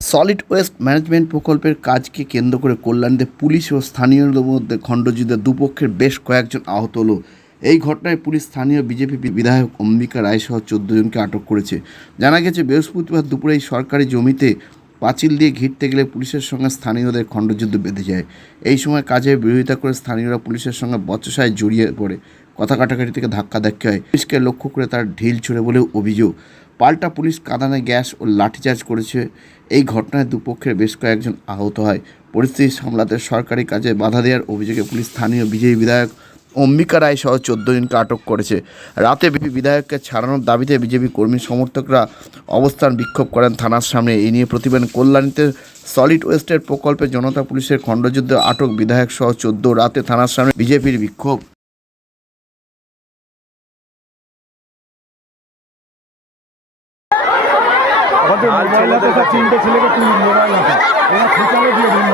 Solid waste management প্রকল্পের কাজকে কেন্দ্র করে কল্যাণীতে পুলিশ ও স্থানীয়দের মধ্যে খণ্ডযুদ্ধে দুপক্ষের বেশ কয়েকজন আহত হলো। এই ঘটনায় পুলিশ, স্থানীয় বিজেপি বিধায়ক অম্বিকা রায় সহ চোদ্দ জনকে আটক করেছে। জানা গেছে, বৃহস্পতিবার দুপুরে সরকারি জমিতে পাঁচিল দিয়ে ঘিরতে গেলে পুলিশের সঙ্গে স্থানীয়দের খণ্ডযুদ্ধ বেঁধে যায়। এই সময় কাজের বিরোধিতা করে স্থানীয়রা পুলিশের সঙ্গে বচসায় জড়িয়ে পড়ে। কথা কাটাকাটি থেকে ধাক্কা ধাক্কি হয়। পুলিশকে লক্ষ্য করে তার ঢিল ছুড়ে বলেও অভিযোগ, পাল্টা পুলিশ কাঁদানে গ্যাস ও লাঠিচার্জ করেছে। এই ঘটনায় দুপক্ষের বেশ কয়েকজন আহত হয়। পরিস্থিতি সামলাতে সরকারি কাজে বাধা দেওয়ার অভিযোগে পুলিশ স্থানীয় বিজেপি বিধায়ক অম্বিকা রায় সহ চোদ্দ জনকে আটক করেছে। রাতে বিপি বিধায়ককে ছাড়ানোর দাবিতে বিজেপি কর্মী সমর্থকরা অবস্থান বিক্ষোভ করেন থানার সামনে। এই নিয়ে প্রতিবেদন কল্যাণীতে সলিড ওয়েস্টের প্রকল্পে জনতা পুলিশের খণ্ডযুদ্ধে আটক বিধায়ক সহ চোদ্দ রাতে থানার সামনে বিজেপির বিক্ষোভ। আমাদের মোবাইল হাতে তিনটে ছেলেকে তুলি, মোবাইল হাতে। ওরা খুঁচালে দিয়ে দিন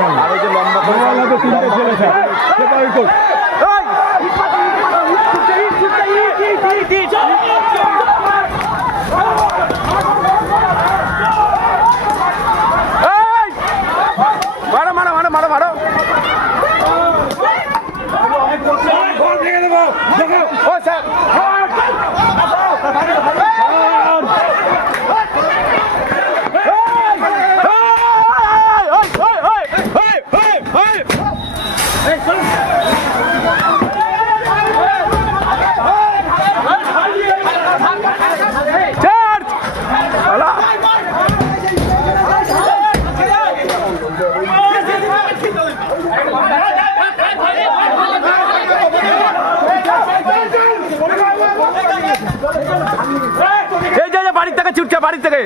বাড়ির থেকে ছুটছে বাড়ির থেকে।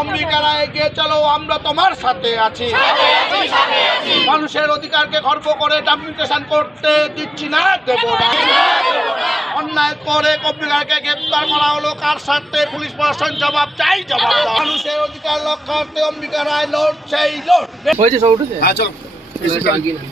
অম্বিকারা এগিয়ে চলো, আমরা তোমার সাথে আছি। মানুষের অধিকারকে খর্ব করে ডামিউটেশন করতে দিচ্ছি না, দেব না। অন্যায় করে কম্পিউটারকে গ্রেপ্তার করা হলো কার স্বার্থে পুলিশ প্রশাসন জবাব চাই? জবাব মানুষের অধিকার লক্ষ্যার্থে অম্বিকা রায় লড় হয়েছে সব উঠেছে? হ্যাঁ চলো। না